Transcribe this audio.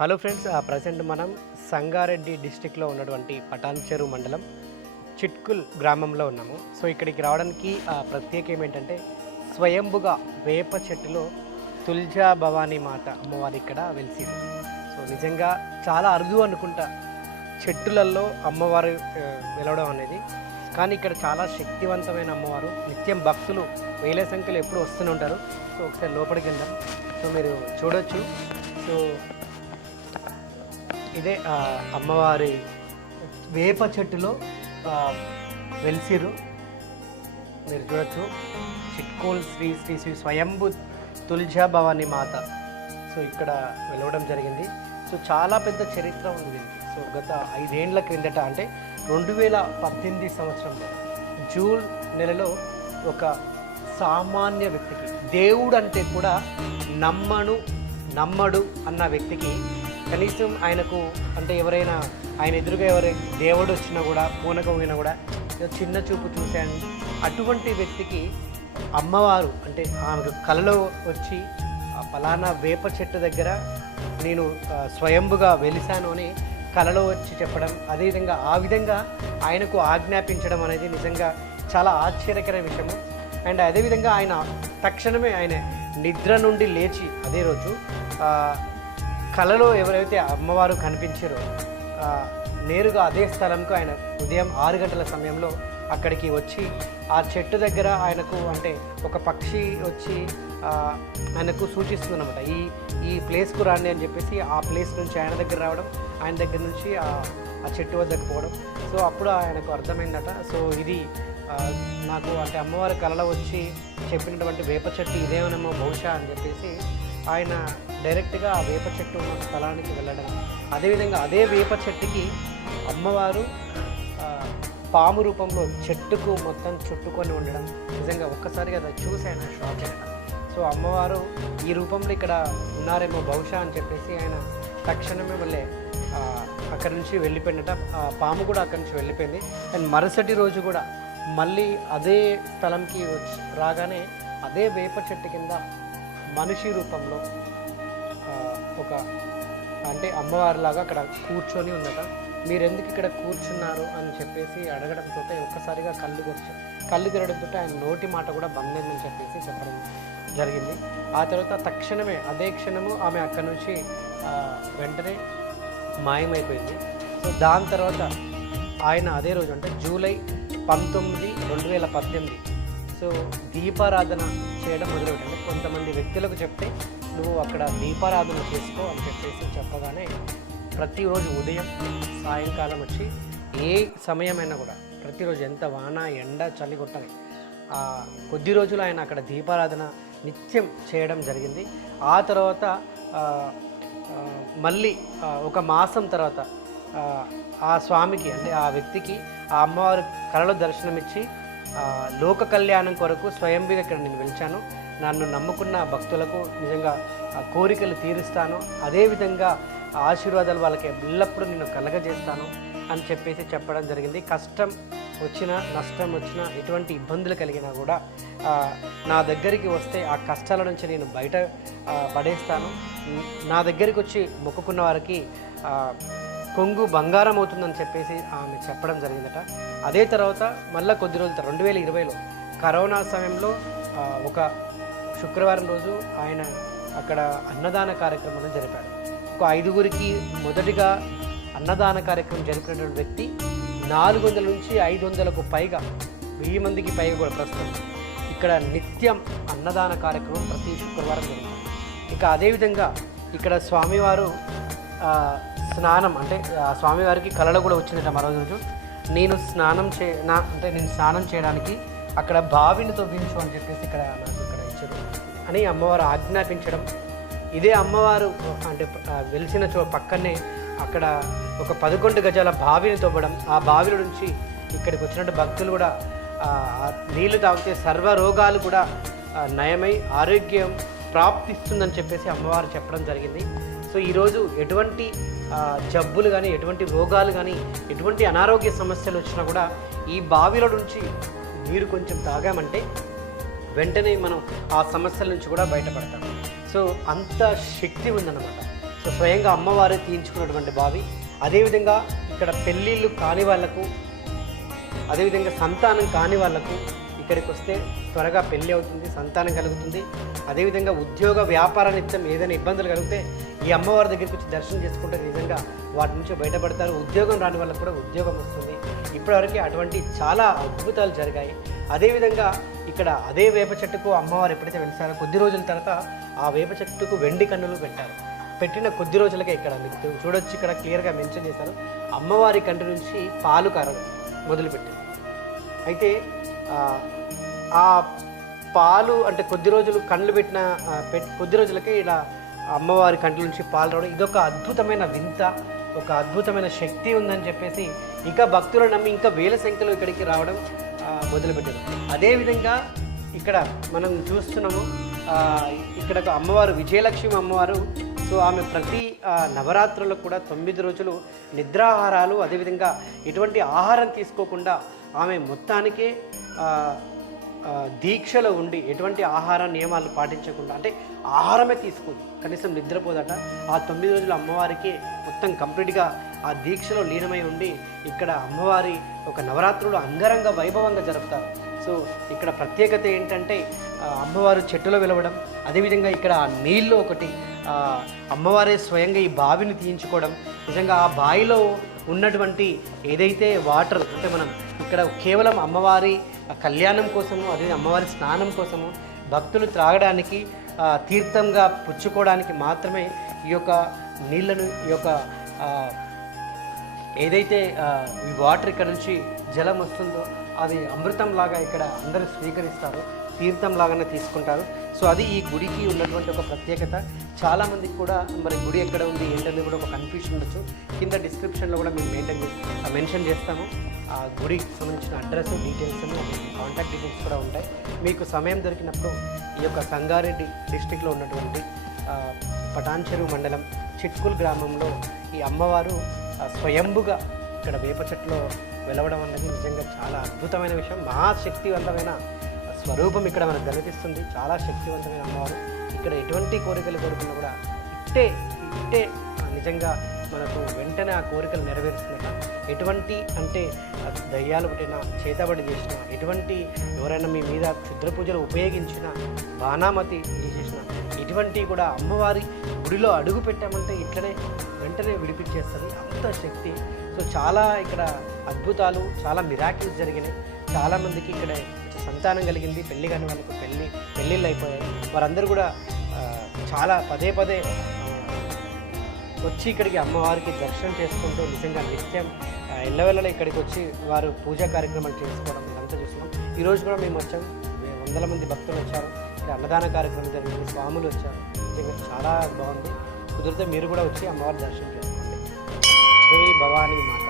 Hello friends, present మనం సంగారెడ్డి డిస్టిక్లో ఉన్నటువంటి పటాన్చెరు మండలం చిట్కుల్ గ్రామంలో ఉన్నాము. సో ఇక్కడికి రావడానికి ప్రత్యేకం ఏంటంటే స్వయంభుగా వేప చెట్టులో తుల్జా భవానీ మాత అమ్మవారు ఇక్కడ వెలిసిరు. సో నిజంగా చాలా అరుదు అనుకుంటా చెట్టులలో అమ్మవారు వెలవడం అనేది. కానీ ఇక్కడ చాలా శక్తివంతమైన అమ్మవారు, నిత్యం భక్తులు వేల సంఖ్యలో ఎప్పుడు వస్తూనే ఉంటారు. సో ఒకసారి లోపలికి వెళ్దాం. సో మీరు చూడొచ్చు. సో ఇదే అమ్మవారి వేప చెట్టులో వెలిసిరు. మీరు చూడొచ్చు, చిట్కోల్ శ్రీ శ్రీ శ్రీ స్వయంభు తుల్జా భవానీ మాత. సో ఇక్కడ వెలవడం జరిగింది. సో చాలా పెద్ద చరిత్ర ఉంది. సో గత 5 ఏళ్ల క్రిందట అంటే 2018 సంవత్సరంలో జూన్ నెలలో ఒక సామాన్య వ్యక్తికి, దేవుడు అంటే కూడా నమ్మడు అన్న వ్యక్తికి, కనీసం ఆయనకు అంటే ఎవరైనా ఆయన ఎదురుగా దేవుడు వచ్చినా కూడా పూనకం పోయినా కూడా చిన్న చూపు చూశాను. అటువంటి వ్యక్తికి అమ్మవారు అంటే ఆమెకు కలలో వచ్చి ఫలానా వేప చెట్టు దగ్గర నేను స్వయంభుగా వెలిశాను అని కలలో వచ్చి చెప్పడం, అదేవిధంగా ఆ విధంగా ఆయనకు ఆజ్ఞాపించడం అనేది నిజంగా చాలా ఆశ్చర్యకర విషయము. అండ్ అదేవిధంగా ఆయన తక్షణమే ఆయన నిద్ర నుండి లేచి అదే రోజు కలలో ఎవరైతే అమ్మవారు కనిపించారో నేరుగా అదే స్థలంకు ఆయన ఉదయం 6 గంటల సమయంలో అక్కడికి వచ్చి ఆ చెట్టు దగ్గర ఆయనకు అంటే ఒక పక్షి వచ్చి ఆయనకు సూచిస్తుందన్నమాట, ఈ ప్లేస్కు రాండి అని చెప్పేసి ఆ ప్లేస్ నుంచి ఆయన దగ్గర రావడం, ఆయన దగ్గర నుంచి ఆ చెట్టు వద్దకు పోవడం. సో అప్పుడు ఆయనకు అర్థమైందట, సో ఇది నాకు అంటే అమ్మవారి కళలో వచ్చి చెప్పినటువంటి వేప చెట్టు ఇదేమనేమో బహుశా అని చెప్పేసి ఆయన డైరెక్ట్గా ఆ వేప చెట్టు ఉన్న స్థలానికి వెళ్ళడం. అదేవిధంగా అదే వేప చెట్టుకి అమ్మవారు పాము రూపంలో చెట్టుకు మొత్తం చుట్టుకొని ఉండడం, నిజంగా ఒక్కసారిగా అది చూసి ఆయన షాక్ అయ్యాడు. సో అమ్మవారు ఈ రూపంలో ఇక్కడ ఉన్నారేమో బహుశా అని చెప్పేసి ఆయన తక్షణమే మళ్ళీ అక్కడి నుంచి వెళ్ళిపోయినట. పాము కూడా అక్కడి నుంచి వెళ్ళిపోయింది. అండ్ మరుసటి రోజు కూడా మళ్ళీ అదే స్థలంకి రాగానే అదే వేప చెట్టు కింద మనిషి రూపంలో ఒక అంటే అమ్మవారిలాగా అక్కడ కూర్చొని ఉందట. మీరు ఎందుకు ఇక్కడ కూర్చున్నారు అని చెప్పేసి అడగడంతో ఒక్కసారిగా కళ్ళు తెరడంతో ఆయన నోటి మాట కూడా బందైందని చెప్పేసి చెప్పడం జరిగింది. ఆ తర్వాత తక్షణమే అదే క్షణము ఆమె అక్కడి నుంచి వెంటనే మాయమైపోయింది. సో దాని తర్వాత ఆయన అదే రోజు అంటే జూలై 19, 2018 సో దీపారాధన చేయడం మొదలుపెట్టింది. కొంతమంది వ్యక్తులకు చెప్తే నువ్వు అక్కడ దీపారాధన చేసుకో అని చెప్పేసి చెప్పగానే ప్రతిరోజు ఉదయం సాయంకాలం వచ్చి ఏ సమయమైనా కూడా ప్రతిరోజు ఎంత వాన ఎండ చలి కొట్టని కొద్ది రోజులు ఆయన అక్కడ దీపారాధన నిత్యం చేయడం జరిగింది. ఆ తర్వాత మళ్ళీ ఒక మాసం తర్వాత ఆ స్వామికి అంటే ఆ వ్యక్తికి ఆ అమ్మవారి కళలో దర్శనమిచ్చి లోక కళ్యాణం కొరకు స్వయంభుగా ఇక్కడ నేను వెలిచాను, నన్ను నమ్ముకున్న భక్తులకు నిజంగా కోరికలు తీరుస్తాను, అదేవిధంగా ఆశీర్వాదాలు వాళ్ళకి ఎల్లప్పుడూ నేను కలగజేస్తాను అని చెప్పేసి చెప్పడం జరిగింది. కష్టం వచ్చినా నష్టం వచ్చినా ఎటువంటి ఇబ్బందులు కలిగినా కూడా నా దగ్గరికి వస్తే ఆ కష్టాల నుంచి నేను బయట పడేస్తాను, నా దగ్గరికి వచ్చి మొక్కుకున్న వారికి కొంగు బంగారం అవుతుందని చెప్పేసి ఆమె చెప్పడం జరిగిందట. అదే తర్వాత మళ్ళీ కొద్ది రోజుల 2020లో కరోనా సమయంలో ఒక శుక్రవారం రోజు ఆయన అక్కడ అన్నదాన కార్యక్రమాన్ని జరిపాడు. ఒక 5గురికి మొదటిగా అన్నదాన కార్యక్రమం జరిపినటువంటి వ్యక్తి 400 నుంచి 500కు పైగా 1000 మందికి పైగా కూడా ప్రస్తుతం ఇక్కడ నిత్యం అన్నదాన కార్యక్రమం ప్రతి శుక్రవారం జరుగుతుంది. ఇక అదేవిధంగా ఇక్కడ స్వామివారు స్నానం అంటే స్వామివారికి కళలో కూడా వచ్చిందట మరో రోజు, నేను స్నానం చేయడానికి అక్కడ బావిని తవ్వించు అని చెప్పేసి నాకు ఇక్కడ ఇచ్చారు అని అమ్మవారు ఆజ్ఞాపించడం. ఇదే అమ్మవారు అంటే వెలిసిన పక్కనే అక్కడ ఒక 11 గజాల బావిని తవ్వడం, ఆ బావిల నుంచి ఇక్కడికి వచ్చినట్టు భక్తులు కూడా నీళ్లు తాగితే సర్వ రోగాలు కూడా నయమై ఆరోగ్యం ప్రాప్తిస్తుందని చెప్పేసి అమ్మవారు చెప్పడం జరిగింది. సో ఈరోజు ఎటువంటి జబ్బులు కానీ ఎటువంటి రోగాలు కానీ ఎటువంటి అనారోగ్య సమస్యలు వచ్చినా కూడా ఈ బావిల నుంచి నీరు కొంచెం తాగామంటే వెంటనే మనం ఆ సమస్యల నుంచి కూడా బయటపడతాం. సో అంత శక్తి ఉందన్నమాట. సో స్వయంగా అమ్మవారే తీయించుకున్నటువంటి బావి. అదేవిధంగా ఇక్కడ పెళ్ళిళ్ళు కాని వాళ్ళకు, అదేవిధంగా సంతానం కాని వాళ్ళకు ఇక్కడికి వస్తే త్వరగా పెళ్ళి అవుతుంది, సంతానం కలుగుతుంది. అదేవిధంగా ఉద్యోగ వ్యాపార నిత్యం ఏదైనా ఇబ్బందులు కలిగితే ఈ అమ్మవారి దగ్గరికి వచ్చి దర్శనం చేసుకుంటే నిజంగా వాటి నుంచి బయటపడతారు. ఉద్యోగం రాని వాళ్ళకు కూడా ఉద్యోగం వస్తుంది. ఇప్పటివరకు అటువంటి చాలా అద్భుతాలు జరిగాయి. అదేవిధంగా ఇక్కడ అదే వేప చెట్టుకు అమ్మవారు ఎప్పుడైతే వెలిసారో కొద్ది రోజుల తర్వాత ఆ వేప చెట్టుకు వెండి కన్నులు పెట్టారు. పెట్టిన కొద్ది రోజులకే ఇక్కడ మీకు చూడొచ్చు, ఇక్కడ క్లియర్గా మెన్షన్ చేశారు, అమ్మవారి కంటి నుంచి పాలు కారడం మొదలుపెట్టింది. అయితే ఆ పాలు అంటే కొద్ది రోజులు కళ్ళు పెట్టిన కొద్ది రోజులకే ఇలా అమ్మవారి కంటి నుంచి పాలు రావడం, ఇదొక అద్భుతమైన వింత, ఒక అద్భుతమైన శక్తి ఉందని చెప్పేసి ఇంకా భక్తులు నమ్మి ఇంకా వేల సంఖ్యలో ఇక్కడికి రావడం మొదలుపెట్టారు. అదేవిధంగా ఇక్కడ మనం చూస్తున్నాము, ఇక్కడ ఒక అమ్మవారు విజయలక్ష్మి అమ్మవారు. సో ఆమె ప్రతి నవరాత్రులకు కూడా 9 రోజులు నిద్రాహారాలు, అదేవిధంగా ఎటువంటి ఆహారం తీసుకోకుండా ఆమె మొత్తానికే దీక్షలో ఉండి ఎటువంటి ఆహార నియమాలు పాటించకుండా, అంటే ఆహారమే తీసుకుంది, కనీసం నిద్రపోదట. ఆ 9 రోజులు అమ్మవారికి మొత్తం కంప్లీట్గా ఆ దీక్షలో లీనమై ఉండి ఇక్కడ అమ్మవారి ఒక నవరాత్రులు అంగరంగ వైభవంగా జరుపుతారు. సో ఇక్కడ ప్రత్యేకత ఏంటంటే అమ్మవారు చెట్టులో వెలవడం, అదేవిధంగా ఇక్కడ నీళ్ళు ఒకటి అమ్మవారే స్వయంగా ఈ బావిని తీయించుకోవడం. నిజంగా ఆ బావిలో ఉన్నటువంటి ఏదైతే వాటర్ అంటే మనం ఇక్కడ కేవలం అమ్మవారి కళ్యాణం కోసము, అదే అమ్మవారి స్నానం కోసము, భక్తులు త్రాగడానికి తీర్థంగా పుచ్చుకోవడానికి మాత్రమే ఈ యొక్క నీళ్లను, ఈ యొక్క ఏదైతే ఈ వాటర్ ఇక్కడ నుంచి జలం వస్తుందో అది అమృతంలాగా ఇక్కడ అందరూ స్వీకరిస్తారు, తీర్థంలాగానే తీసుకుంటారు. సో అది ఈ గుడికి ఉన్నటువంటి ఒక ప్రత్యేకత. చాలామందికి కూడా మరి గుడి ఎక్కడ ఉంది ఏంటనేది కూడా ఒక కన్ఫ్యూషన్ ఉండొచ్చు. కింద డిస్క్రిప్షన్లో కూడా మేము మెన్షన్ చేస్తాము. ఆ గుడికి సంబంధించిన అడ్రస్ డీటెయిల్స్, కాంటాక్ట్ డీటెయిల్స్ కూడా ఉంటాయి. మీకు సమయం దొరికినప్పుడు ఈ యొక్క సంగారెడ్డి డిస్టిక్లో ఉన్నటువంటి పటాన్చెరు మండలం చిట్కుల్ గ్రామంలో ఈ అమ్మవారు స్వయంభుగా ఇక్కడ వేప చెట్టులో వెలవడం అన్నది నిజంగా చాలా అద్భుతమైన విషయం. మహాశక్తివంతమైన స్వరూపం ఇక్కడ మనకు కనిపిస్తుంది. చాలా శక్తివంతమైన అమ్మవారు. ఇక్కడ ఎటువంటి కోరికలు కోరుకున్నా కూడా ఇట్టే నిజంగా మనకు వెంటనే ఆ కోరికలు నెరవేరుస్తున్నట. ఎటువంటి అంటే దయ్యాలు పుట్టిన, చేతబడి చేసిన, ఎటువంటి ఎవరైనా మీ మీద క్షుద్ర పూజలు ఉపయోగించిన, బాణామతి చేసిన, ఇటువంటి కూడా అమ్మవారి గుడిలో అడుగు పెట్టామంటే ఇట్లనే వెంటనే విడిపించేస్తుంది, అంత శక్తి. సో చాలా ఇక్కడ అద్భుతాలు, చాలా మిరాకిల్స్ జరిగినాయి. చాలామందికి ఇక్కడ సంతానం కలిగింది, పెళ్ళి కాని వాళ్ళకు పెళ్ళిళ్ళు అయిపోయాయి. వారందరూ కూడా చాలా పదే వచ్చి ఇక్కడికి అమ్మవారికి దర్శనం చేసుకుంటూ నిజంగా నిత్యం ఎల్లవెల్లలా ఇక్కడికి వచ్చి వారు పూజా కార్యక్రమాలు చేసుకోవడం ఇదంతా చూస్తున్నాం. ఈరోజు కూడా మేము వచ్చాం, వందల మంది భక్తులు వచ్చారు. ఇక్కడ అన్నదాన కార్యక్రమం జరిగింది, స్వాములు వచ్చారు. నిజంగా చాలా బాగుంది. కుదిరితే మీరు కూడా వచ్చి అమ్మవారి దర్శనం చేసుకోండి. జై భవానీ మాత.